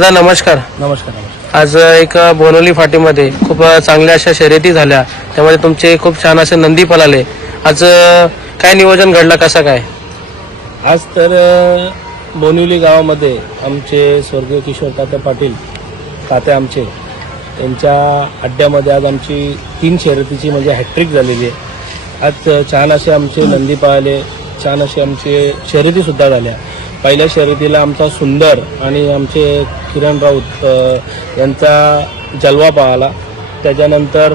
दादा नमस्कार. नमस्कार नमस्कार. आज एक बोनोली फाटीमध्ये खूप चांगल्या अशा शर्यती झाल्या. त्यामध्ये तुमचे खूप छान असे नंदी पळाले. आज काय नियोजन घडलं? कसं काय? आज तर अ, बोनिवली गावामध्ये आमचे स्वर्गीय किशोर तात्या पाटील तात्या आमचे त्यांच्या अड्ड्यामध्ये आज आमची तीन शर्यतीची म्हणजे हॅट्रिक झालेली आहे. आज अ, छान असे आमचे नंदी पाहिले छान असे आमचे शर्यतीसुद्धा झाल्या. पहिल्या शर्यतीला आमचा सुंदर आणि आमचे किरण राऊत यांचा जलवा पाहला. त्याच्यानंतर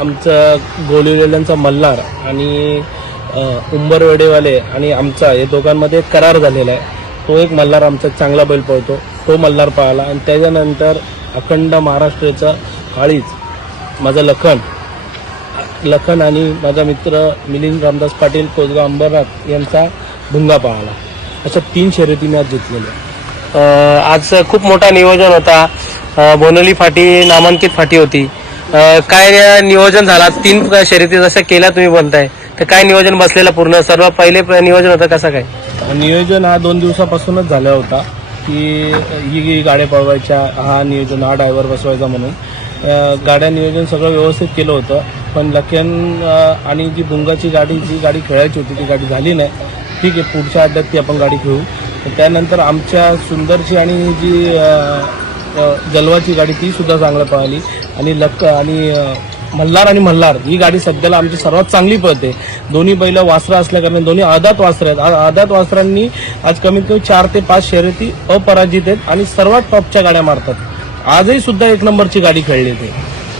आमचं गोलिवलेल्यांचा मल्हार आणि उंबरवेडेवाले आणि आमचा या दोघांमध्ये करार झालेला आहे. तो एक मल्हार आमचा चांगला बैल पळतो. तो मल्हार पाहिला आणि त्याच्यानंतर अखंड महाराष्ट्राचा काळीच माझा लखन लखन आणि माझा मित्र मिलिंद रामदास पाटील कोसगाव अंबरनाथ यांचा भुंगा पाहला. अशा तीन शर्यती मी आज जिंकलेल्या आज खूप मोठा नियोजन होता. बोनोली फाटी नामांकित फाटी होती. काय नियोजन झाला? तीन शर्यती जसं केल्या तुम्ही बनताय तर काय नियोजन बसलेलं पूर्ण? सर्व पहिले नियोजन होतं कसं काय? नियोजन हा दोन दिवसापासूनच झाला होता की ही गाड्या पळवायच्या हा नियोजन हा ड्रायव्हर बसवायचा म्हणून. गाड्या नियोजन सगळं व्यवस्थित केलं होतं पण लखन आणि जी बुंगाची गाडी जी गाडी खेळायची होती ती गाडी झाली नाही. ठीक आहे पुढच्या अड्ड्यात ती आपण गाडी घेऊ. त्यानंतर आमच्या सुंदरची आणि जी जलवाची गाडी ती सुद्धा चांगलं पळाली. आणि लक्क आणि मल्हार आणि मल्हार ही गाडी सध्याला आमची सर्वात चांगली पळते. दोन्ही बैल वासरं असल्याकारणे दोन्ही आदात वासरे आहेत. आ- आदात वासरांनी आज कमीत कमी चार ते पाच शर्यती अपराजित आहेत आणि सर्वात टॉपच्या गाड्या मारतात. आजही सुद्धा एक नंबरची गाडी खेळली ते.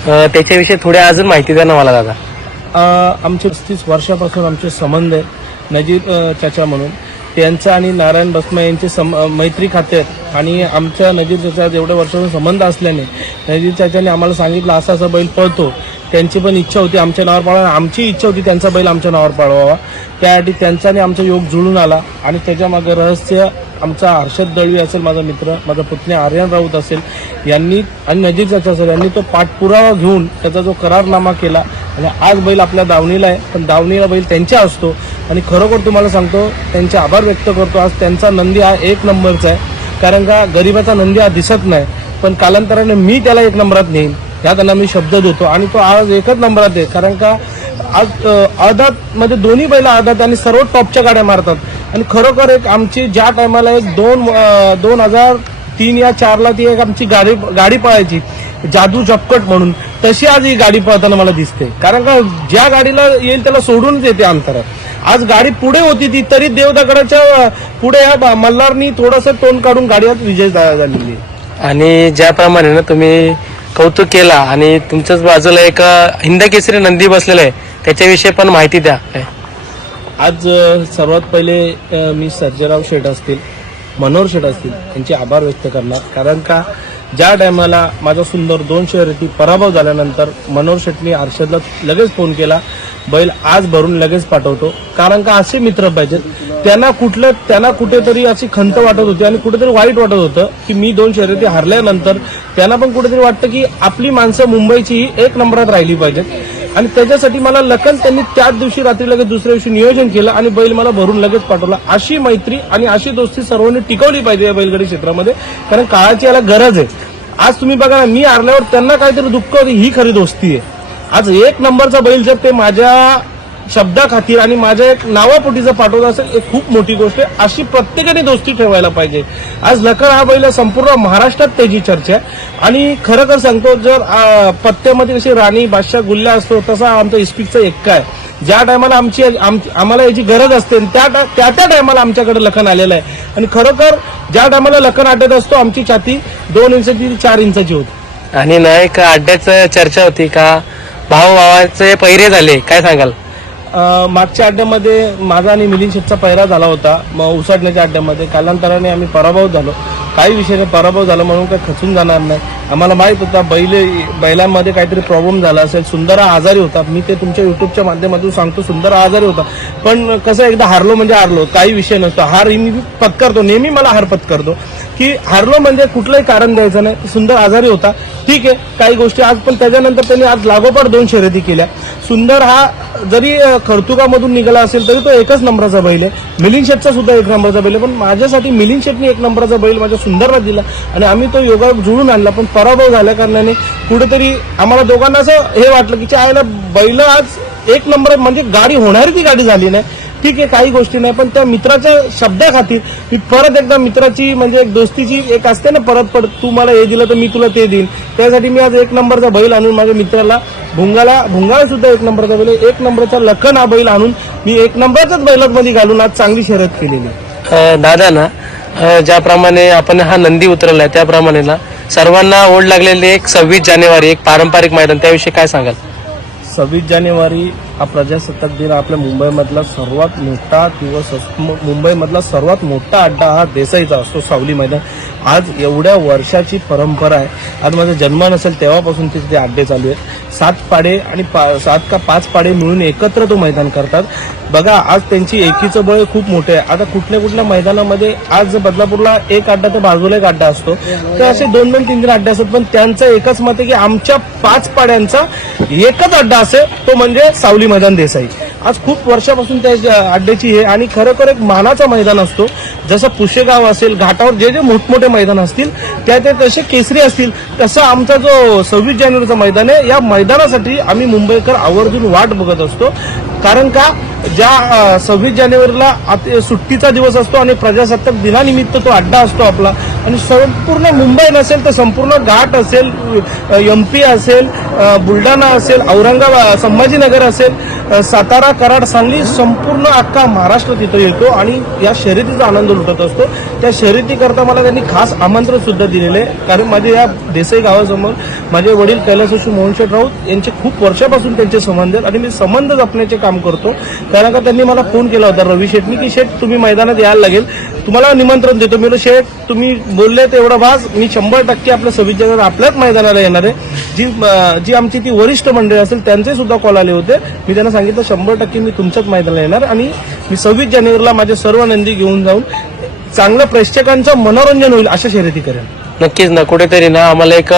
त्याच्याविषयी थोडी अजून माहिती द्या ना मला दादा. आमचे पस्तीस वर्षापासून आमचे संबंध आहेत नजीब चाचा म्हणून. त्यांचं आणि नारायण बसमा यांचे सम मैत्री खाते आहेत. आणि आमच्या नजीब चाचा एवढ्या वर्षाचा संबंध असल्याने नजीब चाचाने आम्हाला सांगितलं असा असा बैल पळतो. त्यांची पण इच्छा होती आमच्या नावावर पाळवा. आमची इच्छा होती त्यांचा बैल आमच्या नावावर पाळवावा त्यासाठी त्यांचा आणि आमचा योग जुळून आला. आणि त्याच्यामागे रहस्य आमचा हर्षद दळवी असेल माझा मित्र माझा पुतण्या आर्यन राऊत असेल यांनी आणि नजीर चाचा असेल यांनी तो पाठपुरावा घेऊन त्याचा जो करारनामा केला. आणि आज बैल आपल्या दावणीला आहे पण दावणीला बैल त्यांच्या असतो. आणि खरोखर तुम्हाला सांगतो त्यांचे आभार व्यक्त करतो. आज त्यांचा नंदी हा एक नंबरचा आहे. कारण का गरिबाचा नंदी हा दिसत नाही. पण कालांतराने मी त्याला एक नंबरात नेईन. ह्या त्यांना मी शब्द देतो. आणि तो आज एकच नंबरात आहे. कारण का आज आदात म्हणजे दोन्ही बैल आदात आणि सर्व टॉपच्या गाड्या मारतात. आणि खरोखर एक आमची ज्या टायमाला एक दोन दोन हजार तीन या चारला ती एक आमची गाडी गाडी पळायची. जादू झपकट म्हणून. तशी आज ही गाडी पळताना मला दिसते. कारण का ज्या गाडीला येईल त्याला सोडूनच येते अंतरात आज गाडी पुढे होती ती तरी देवदगडाच्या पुढे या बा- मल्हारनी थोडंसं तोंड काढून गाडी आज विजय झालेली आहे. आणि ज्याप्रमाणे ना तुम्ही कौतुक केला आणि तुमच्याच बाजूला एक हिंद केसरी नंदी बसलेला आहे. त्याच्याविषयी पण माहिती द्या. काय? आज सर्वात पहिले मी सर्जेराव शेठ असतील मनोहर शेठ असतील यांचे आभार व्यक्त करणार. कारण का ज्या टायमाला माझा सुंदर दोन शर्यती पराभव झाल्यानंतर मनोहर शेठनी हर्षदला लगेच फोन केला बैल आज भरून लगेच पाठवतो. कारण का असे मित्र पाहिजेत. त्यांना कुठलं त्यांना कुठेतरी अशी खंत वाटत होती आणि कुठेतरी वाईट वाटत होतं की मी दोन शर्यती हारल्यानंतर त्यांना पण कुठेतरी वाटतं की आपली माणसं मुंबईची एक नंबरात राहिली पाहिजेत. आणि त्याच्यासाठी मला लखन त्यांनी त्याच दिवशी रात्री लगेच दुसऱ्या दिवशी नियोजन केलं आणि बैल मला भरून लगेच पाठवला. अशी मैत्री आणि अशी दोस्ती सर्वांनी टिकवली पाहिजे या बैलगाडी क्षेत्रामध्ये. कारण काळाची याला गरज आहे. आज तुम्ही बघा ना मी हारल्यावर त्यांना काहीतरी दुःख होते ही खरी दोस्ती आहे. आज एक नंबरचा बैल जर ते माझ्या शब्दाखातीर आणि माझ्या एक नावापोटीचं पाठवत असेल एक खूप मोठी गोष्ट आहे. अशी प्रत्येकाने दोस्ती ठेवायला पाहिजे. आज लखन हा बैल संपूर्ण महाराष्ट्रात त्याची चर्चा आहे. आणि खरं तर सांगतो जर पत्त्यामध्ये कशी राणी बादशाह गुल्ल्या असतो तसा आमचा इस्पिकचा एक्का आहे. ज्या टायमाला आमची आम्हाला याची गरज असते त्या त्या त्या टायमाला आमच्याकडे लखन आलेलं आहे. आणि खरोखर ज्या टायमाला लखन आटत असतो आमची छाती दोन इंचाची चार इंचाची होती. आणि नाही का अड्ड्याच चर्चा होती का? भाऊ भावाचे पहिरे झाले काय सांगाल? मागच्या अड्ड्यामध्ये माझा आणि मिलिंद शेठचा पहिरा झाला होता. मग उसाटण्याच्या अड्ड्यामध्ये कालांतराने आम्ही पराभव झालो. काही विषयाने पराभव झाला म्हणून काही खचून जाणार नाही. आम्हाला माहीत होता बैल बैलांमध्ये काहीतरी प्रॉब्लेम झाला असेल. सुंदर आजारी होता मी ते तुमच्या युट्यूबच्या माध्यमातून सांगतो सुंदर आजारी होता. पण कसं एकदा हारलो म्हणजे हारलो. काही विषय नसतो. हार मी पत्करतो. नेहमी मला हार पत्करतो. की हारलो म्हणजे कुठलंही कारण द्यायचं नाही. सुंदर आजारी होता. ठीक आहे काही गोष्टी आज पण त्याच्यानंतर त्यांनी आज लागोपाठ दोन शर्यती केल्या. सुंदर हा जरी खर्तुकामधून निघाला असेल तरी तो एकच नंबराचा बैल आहे. मिलिंद शेटचा सुद्धा एक नंबरचा बैल आहे. पण माझ्यासाठी मिलिंद शेटने एक नंबरचा बैल माझ्या सुंदरला दिला. आणि आम्ही तो योगा जुळून आणला पण पराभव झाल्या कारणाने कुठेतरी आम्हाला दोघांना असं हे वाटलं की आयला बैल आज एक नंबर म्हणजे गाडी होणारी ती गाडी झाली नाही. ठीक आहे काही गोष्टी नाही पण त्या मित्राच्या शब्दाखातीर मी परत एकदा मित्राची म्हणजे एक दोस्तीची एक असते ना परत पड तू मला हे दिलं तर मी तुला ते देईन त्यासाठी मी आज एक नंबरचा बैल आणून माझ्या मित्राला भुंगाला भुंगाला सुद्धा एक नंबरचा बैल. एक नंबरचा लखन हा बैल आणून मी एक नंबरचाच बैलात मध्ये घालून आज चांगली शर्यत केलेली दादा ना ज्याप्रमाणे आपण हा नंदी उतरलाय त्याप्रमाणे ना सर्वांना ओढ लागलेली एक सव्वीस जानेवारी एक पारंपरिक मैदान त्याविषयी काय सांगाल सव्वीस जानेवारी हा प्रजासत्ताक दिन आपल्या मुंबईमधला सर्वात मोठा दिवस असतो मुंबईमधला सर्वात मोठा अड्डा हा देसाईचा असतो सावली मैदान. आज एवढ्या वर्षाची परंपरा आहे. आज माझा जन्म नसेल तेव्हापासून तिथे ते अड्डे चालू आहेत. सात पाडे आणि पा- सात का पाच पाडे मिळून एकत्र तो मैदान करतात. बघा आज त्यांची एकीचं बळ खूप मोठे आहे. आता कुठल्या कुठल्या मैदानामध्ये आज बदलापूरला एक अड्डा तर बाजूला एक अड्डा असतो. तर असे दोन दोन तीन तीन अड्डे असतात पण त्यांचं एकच मत आहे की आमच्या पाच पाड्यांचा एकच अड्डा असेल तो म्हणजे सावली मैदान देसाई. आज खूप वर्षापासून त्या अड्ड्याची हे आणि खरोखर एक मानाचा मैदान असतो. जसं पुशेगाव असेल घाटावर जे जे मोठमोठे मैदान असतील त्या ते तसे केसरी असतील तसं आमचा जो सव्वीस जानेवारीचा मैदान आहे या मैदानासाठी आम्ही मुंबईकर आवर्जून वाट बघत असतो. कारण का? ज्या सव्वीस जानेवारीला सुट्टीचा दिवस असतो आणि प्रजासत्ताक दिनानिमित्त तो अड्डा असतो आपला. आणि संपूर्ण मुंबई नसेल तर संपूर्ण घाट असेल एम पी असेल बुलढाणा असेल औरंगाबाद संभाजीनगर असेल सातारा कराड सांगली संपूर्ण अख्खा महाराष्ट्र तिथं येतो आणि या शर्यतीचा आनंद लुटत असतो. त्या शर्यतीकरता मला त्यांनी खास आमंत्रण सुद्धा दिलेलं आहे. कारण माझे या देसाई गावासमोर माझे वडील कैलासोशी मोहनशेठ राऊत यांचे खूप वर्षापासून त्यांचे संबंध आहेत आणि मी संबंध जपण्याचे काम करतो. त्यानंतर त्यांनी मला फोन केला होता रवी शेटनी की शेठ तुम्ही मैदानात यायला लागेल. तुम्हाला निमंत्रण देतो. मी शेठ तुम्ही बोलले तेवढा भास मी शंभर टक्के आपल्या सव्वीस जानेवारी आपल्याच मैदानाला येणार आहे. जी जी आमची ती वरिष्ठ मंडळी असेल त्यांचे सुद्धा कॉल आले होते. मी त्यांना सांगितलं शंभर टक्के मी तुमच्याच मैदानाला येणार आणि मी सव्वीस जानेवारीला माझ्या सर्व नंदी घेऊन जाऊन चांगलं प्रेक्षकांचं मनोरंजन होईल अशा शर्यती करेन. नक्कीच ना कुठेतरी ना आम्हाला एक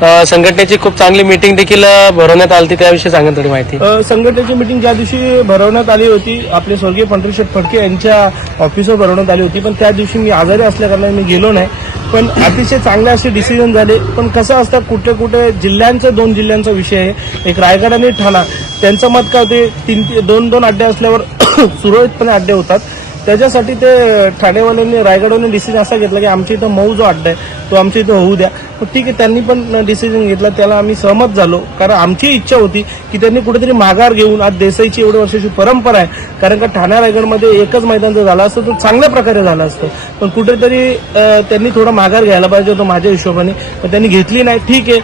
संघटनेची खूप चांगली मीटिंग देखील भरवण्यात आली होती त्याविषयी सांगा थोडी माहिती. संघटनेची मीटिंग ज्या दिवशी भरवण्यात आली होती आपले स्वर्गीय पंढरीशेठ फडके यांच्या ऑफिसवर भरवण्यात आली होती पण त्या दिवशी मी आजारी असल्याकारणाने मी गेलो नाही. पण अतिशय चांगले असे डिसिजन झाले. पण कसं असतं कुठे कुठे जिल्ह्यांचा दोन जिल्ह्यांचा विषय आहे. एक रायगड आणि ठाणा त्यांचं मत काय होते तीन दोन दोन अड्डे असल्यावर सुरळीतपणे अड्डे होतात. त्याच्यासाठी ते ठाणेवाल्यांनी रायगडवाल्यांनी डिसिजन असा घेतला की आमच्या इथं मऊ जो अड्डा आहे तो आमच्या इथं होऊ द्या. ठीक आहे त्यांनी पण डिसिजन घेतला त्याला आम्ही सहमत झालो. कारण आमची इच्छा होती की त्यांनी कुठेतरी माघार घेऊन आज देसाईची एवढ्या वर्षाची परंपरा आहे. कारण का ठाणे रायगडमध्ये एकच मैदान जर झालं असतं तर चांगल्या प्रकारे झालं असतं. पण कुठेतरी त्यांनी थोडा माघार घ्यायला पाहिजे होतं माझ्या हिशोबाने. पण त्यांनी घेतली नाही. ठीक आहे.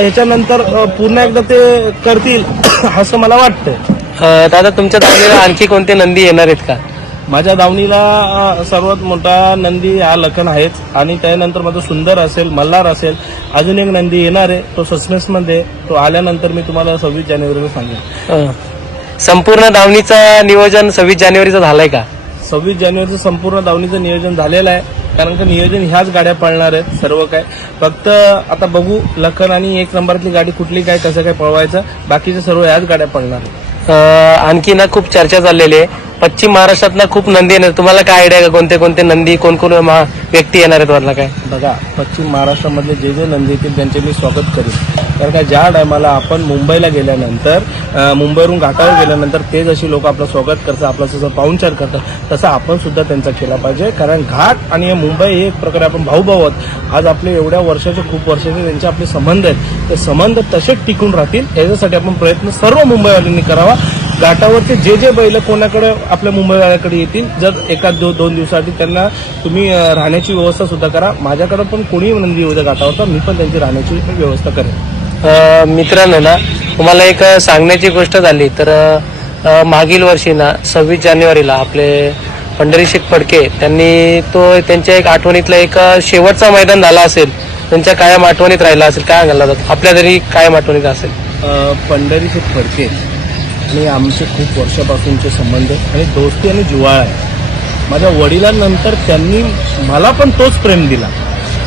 ह्याच्यानंतर पुन्हा एकदा ते करतील असं मला वाटतंय. दादा तुमच्या दावणीला आणखी कोणते नंदी येणार आहेत का? माझ्या दावणीला सर्वात मोठा नंदी हा लखन आहेच. आणि त्यानंतर माझं सुंदर असेल मल्हार असेल अजून एक नंदी येणार आहे तो सस्पेन्समध्ये तो आल्यानंतर मी तुम्हाला सव्वीस जानेवारीला सांगेन. संपूर्ण दावणीचं नियोजन सव्वीस जानेवारीचं झालंय का? सव्वीस जानेवारीचं संपूर्ण दावणीचं नियोजन झालेलं आहे. कारण का नियोजन ह्याच गाड्या पळणार आहेत सर्व काय. फक्त आता बघू लखन आणि एक नंबरातली गाडी कुठली काय कसं काय पळवायचं. बाकीच्या सर्व ह्याच गाड्या पळणार आहेत. आणखी ना खूप चर्चा चाललेली आहे. पश्चिम महाराष्ट्रात ना खूप नंदी येणार. तुम्हाला काय आयडिया का? कोणते कोणते नंदी कोण कोण मा- व्यक्ती येणार आहेत वरला काय? बघा पश्चिम महाराष्ट्रामधले जे जे नंदी येतील त्यांचे मी स्वागत करेन. कारण का ज्या टायमाला आपण मुंबईला गेल्यानंतर मुंबईवरून घाटावर गेल्यानंतर ते जशी लोक आपलं स्वागत करतात आपलं जसं पाहुणचार करतात तसं आपण सुद्धा त्यांचा केला पाहिजे. कारण घाट आणि मुंबई हे एक प्रकारे आपण भाऊभाऊ आहोत. आज आपले एवढ्या वर्षाचे खूप वर्षाचे त्यांचे आपले संबंध आहेत. ते संबंध तसेच टिकून राहतील. याच्यासाठी आपण प्रयत्न सर्व मुंबईवाल्यांनी करावा. घाटावरचे जे जे बैल कोणाकडे आपल्या मुंबईवाल्याकडे येतील जर एका दो दोन दिवसासाठी त्यांना तुम्ही राहण्याची व्यवस्था सुद्धा करा. माझ्याकडे पण कोणी नंदी येऊ द्या घाटावर तर मी पण त्यांची राहण्याची व्यवस्था करेन. मित्रांनो ना तुम्हाला एक सांगण्याची गोष्ट झाली तर मागील वर्षी ना सव्वीस जानेवारीला आपले पंढरीशेठ फडके त्यांनी तो त्यांच्या एक आठवणीतला एक शेवटचा मैदान झाला असेल त्यांच्या कायम आठवणीत राहिला असेल काय सांगायला जात आपल्या तरी कायम आठवणीत असेल. अं, पंढरीचे फडके. आणि आमचे खूप वर्षापासूनचे संबंध आणि दोस्ती आणि जुवाळ आहे. माझ्या वडिलांनंतर त्यांनी मला पण तोच प्रेम दिला.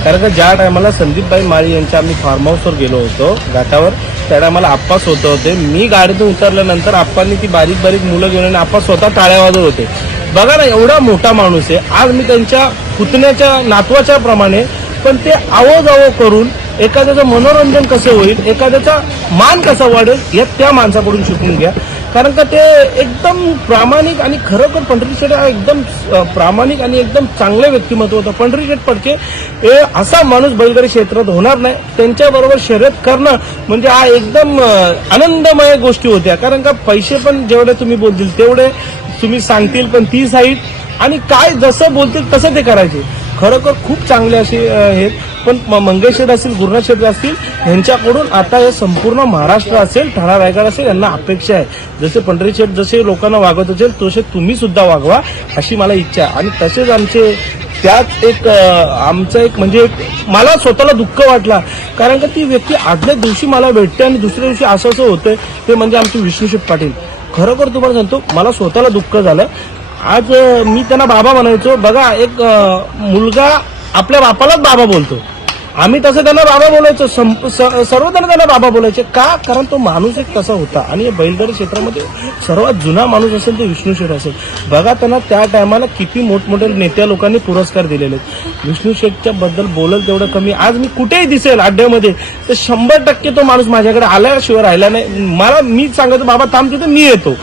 कारण का ज्या टायमाला संदीपबाई माळी यांच्या आम्ही फार्म हाऊसवर गेलो होतो घाटावर त्या टायमाला आप्पा स्वतः होते. मी गाडीतून उतरल्यानंतर आप्पांनी ती बारीक बारीक मुलं घेऊन आणि आप्पा स्वतः टाळ्या वाजवत होते. बघा ना एवढा मोठा माणूस आहे. आज मी त्यांच्या पुतण्याच्या नातवाच्या प्रमाणे पण ते आवोजावो करून एखाद्याचं मनोरंजन कसं होईल एखाद्याचा मान कसा वाढेल या त्या माणसाकडून शिकून घ्या. कारण का ते एकदम प्रामाणिक आणि खरोखर पंढरी शेट हा एकदम प्रामाणिक आणि एकदम चांगले व्यक्तिमत्व होतं. पंढरी शेट पडके हे असा माणूस बैलगाडी क्षेत्रात होणार नाही. त्यांच्याबरोबर शर्यत करणं म्हणजे हा एकदम आनंदमय गोष्टी होत्या. कारण का पैसे पण जेवढे तुम्ही बोलतील तेवढे तुम्ही सांगतील पण ती साईड आणि काय जसं बोलतील तसं ते करायचे. खरोखर खूप चांगले असे हे आहेत पण म- मंगेश शेठ असतील गुरुनाथ शेठ असतील यांच्याकडून आता हे संपूर्ण महाराष्ट्र असेल ठाणा रायगड असेल यांना अपेक्षा आहे. जसे पंढरी शेठ जसे लोकांना वागवत असेल तसे तुम्ही सुद्धा वागवा अशी मला इच्छा आहे. आणि तसेच आमचे त्यात एक आमचं एक म्हणजे एक मला स्वतःला दुःख वाटला. कारण का ती व्यक्ती आदल्या दिवशी मला भेटते आणि दुसऱ्या दिवशी असं असं होतंय ते म्हणजे आमचे विष्णुशेठ पाटील. खरोखर तुम्हाला सांगतो मला स्वतःला दुःख झालं. आज मी त्यांना बाबा म्हणायचो बघा एक मुलगा आपल्या बापालाच बाबा बोलतो. आम्ही तसं त्यांना बाबा बोलायचो संप- स- सर्वजण त्यांना बाबा बोलायचे. का? कारण तो माणूस एक तसा होता. आणि या बैलगाडी क्षेत्रामध्ये सर्वात जुना माणूस असेल तो विष्णू शेठ असेल. बघा त्यांना त्या टायमाला किती मोठमोठ्या नेत्या लोकांनी पुरस्कार दिलेले आहेत. विष्णू शेठच्या बद्दल बोलल तेवढं कमी. आज मी कुठेही दिसेल अड्ड्यामध्ये तर शंभर टक्के तो माणूस माझ्याकडे आल्याशिवाय राहिला नाही. मला मी सांगायचं बाबा थांब तिथे मी येतो.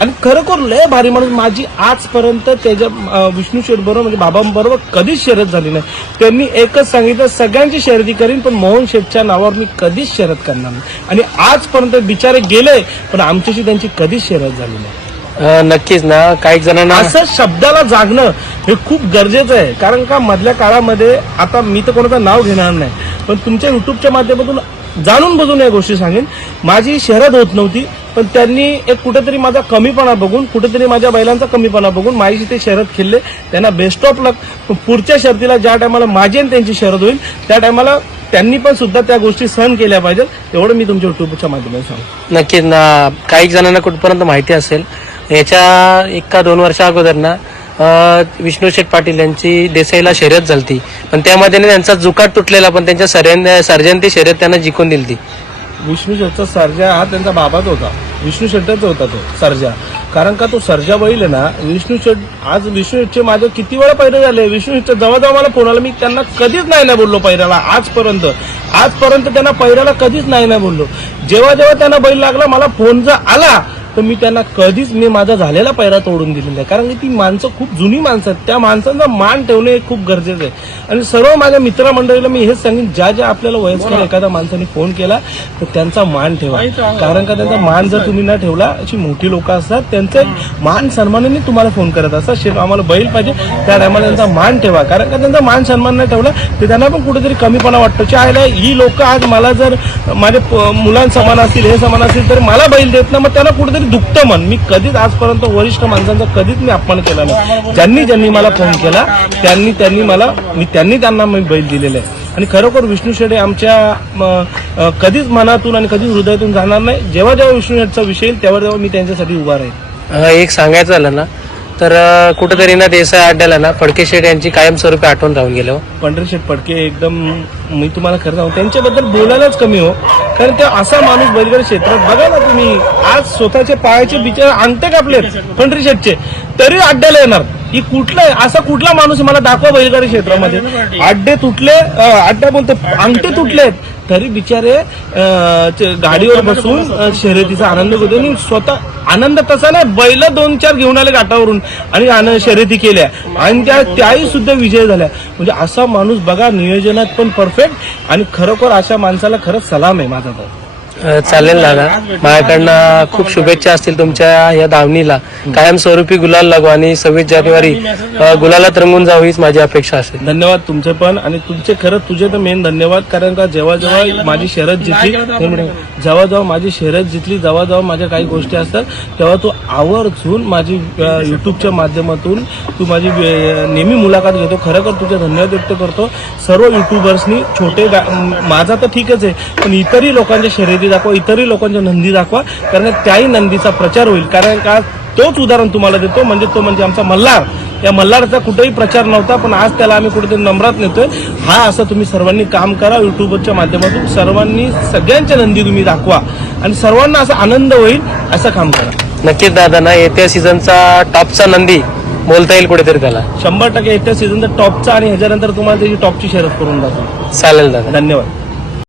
आणि खरोखर लय भारी माणूस. माझी आजपर्यंत त्याच्या विष्णू शेठ बरोबर म्हणजे बाबांबरोबर कधीच शर्यत झाली नाही. त्यांनी एकच सांगितलं सगळ्यांची शर्यती करीन पण मोहन शेठच्या नावावर मी कधीच शर्यत करणार नाही. आणि आजपर्यंत बिचारे गेले पण आमच्याशी त्यांची कधीच शर्यत झाली नाही. नक्कीच ना काही जणांना असं शब्दाला जागणं हे खूप गरजेचं आहे. कारण का मधल्या काळामध्ये आता मी तर कोणाचं नाव घेणार नाही पण तुमच्या युट्यूबच्या माध्यमातून जाणून बघून या गोष्टी सांगेन. माझी शहरात होत नव्हती. पण त्यांनी एक कुठेतरी माझा कमीपणा बघून कुठेतरी माझ्या बैलांचा कमीपणा बघून माझी ते शहरात खेळले. त्यांना बेस्ट ऑफ लक पुढच्या शर्तीला ज्या टायमाला माझी आणि त्यांची शरद होईल त्या टायमाला त्यांनी पण सुद्धा त्या गोष्टी सहन केल्या पाहिजेत. एवढं मी तुमच्या युट्यूबच्या माध्यमातून सांगतो. नक्कीच ना काही जणांना कुठपर्यंत माहिती असेल याच्या एक का दोन वर्षा अगोदर ना विष्णू शेठ पाटील यांची देसाईला शर्यत झालती. पण त्यामध्ये त्यांचा जुकाट तुटलेला पण त्यांच्या सर्जन सर्जन शर्यत त्यांना जिंकून दिली ती विष्णू शेठचा सर्जा हा त्यांचा बाबाच होता. विष्णू शेट्टाचा होता तो सर्जा. कारण का तो सर्जा बैल आहे ना विष्णू शेट आज विष्णू शेटचे माझं किती वेळा पैरे झाले विष्णू शेठच्या जवळजवळ मला फोन आला मी त्यांना कधीच नाही ना बोललो पैऱ्याला आजपर्यंत. आजपर्यंत त्यांना पैऱ्याला कधीच नाही ना बोललो. जेव्हा जेव्हा त्यांना बैल लागला मला फोन जर आला तर मी त्यांना कधीच मी माझा झालेला पैरा तोडून दिलेला आहे कारण की ती माणसं खूप जुनी माणसं आहेत. त्या माणसांचा मान ठेवणे हे खूप गरजेचं आहे. आणि सर्व माझ्या मित्रमंडळीला मी हेच सांगेन ज्या ज्या आपल्याला वयस्कर एखाद्या माणसाने फोन केला तर त्यांचा मान ठेवा. कारण का त्यांचा मान जर तुम्ही न ठेवला अशी मोठी लोक असतात त्यांचे मान सन्मानाने तुम्हाला फोन करत असतात. शेत आम्हाला बैल पाहिजे त्या टायमाला त्यांचा मान ठेवा. कारण का त्यांचा मान सन्मान नाही ठेवला तर त्यांना पण कुठेतरी कमीपणा वाटतो. चायला ही लोक आज मला जर माझ्या प- मुलांसमान असतील हे समान असतील तर मला बैल देत ना मग त्यांना कुठेतरी दुखतं मन. मी कधीच आजपर्यंत वरिष्ठ माणसांचा कधीच मी अपमान केला नाही. ज्यांनी ज्यांनी मला फोन केला त्यांनी त्यांनी मला मी त्यांनी त्यांना मी बैल दिलेला आहे. आणि खरोखर विष्णू शेडे आमच्या म, कधीच मनातून आणि कधीच हृदयातून जाणार नाही. जेव्हा जेव्हा विष्णू शेठचा विषय येईल तेव्हा तेव्हा मी त्यांच्यासाठी उभा राहील एक सांगायचं झालं ना तर कुठेतरी ना देसाई अड्ड्याला ना फडके शेठ यांची कायमस्वरूपी आठवण राहून गेलो हो. पंढरीशेठ फडके एकदम मी तुम्हाला खरं सांगू त्यांच्याबद्दल बोलायलाच कमी हो. कारण ते असा माणूस बैलगाडी क्षेत्रात बघा ना तुम्ही आज स्वतःचे पायाचे बिचार अंगठे कापले पंढरीशेठचे तरी अड्ड्याला येणार. ही कुठला असा कुठला माणूस मला दाखवा बैलगाडी क्षेत्रामध्ये. अड्डे तुटले अड्डा बोलतो अंगठे तुटले तरी बिचारे गाडीवर बसून शर्यतीचा आनंद घेतो आणि स्वतः आनंद तसा नाही बैल दोन चार घेऊन आले घाटावरून आणि आनंद शर्यती केल्या. आणि त्या त्याही सुद्धा विजय झाल्या. म्हणजे असा माणूस बघा नियोजनात पण परफेक्ट आणि खरोखर अशा माणसाला खरंच सलाम आहे माझा तर चालेल दादा. माझ्याकडनं खूप शुभेच्छा असतील तुमच्या या दावणीला कायमस्वरूपी गुलाल लागू आणि सव्वीस जानेवारी गुलालात रंगून जावं हीच माझी अपेक्षा असेल. धन्यवाद तुमचे पण. आणि तुमचे खरंच तुझे तर मेन धन्यवाद. कारण का जेव्हा जेव्हा माझी शरद जिंकली जेव्हा जेव्हा माझी शरद जिंकली जेव्हा जेव्हा माझ्या काही गोष्टी असतात तेव्हा तू आवर्जून माझी युट्यूबच्या माध्यमातून तू माझी नेहमी मुलाखत घेतो. खरोखर तुझे धन्यवाद व्यक्त करतो. सर्व युट्यूबर्सनी छोटे माझा तर ठीकच आहे पण इतरही लोकांच्या शर्यती दाखवा इतरही लोकांच्या नंदी दाखवा कारण त्याही नंदीचा प्रचार होईल. कारण का तोच उदाहरण तुम्हाला देतो म्हणजे तो म्हणजे आमचा मल्हार. या मल्हारचा कुठेही प्रचार नव्हता पण आज त्याला आम्ही कुठेतरी नम्रात नेतोय. हा असं तुम्ही सर्वांनी काम करा युट्यूबच्या माध्यमातून सर्वांनी सगळ्यांच्या नंदी तुम्ही दाखवा. आणि सर्वांना असा आनंद होईल असं काम करा. नक्कीच दादा ना येत्या सीझनचा टॉपचा नंदी बोलता येईल कुठेतरी त्याला. शंभर टक्के येत्या सीझनचा टॉपचा आणि ह्याच्यानंतर तुम्हाला त्याची टॉपची शर्यत करून दाखवा चालेल दादा. धन्यवाद.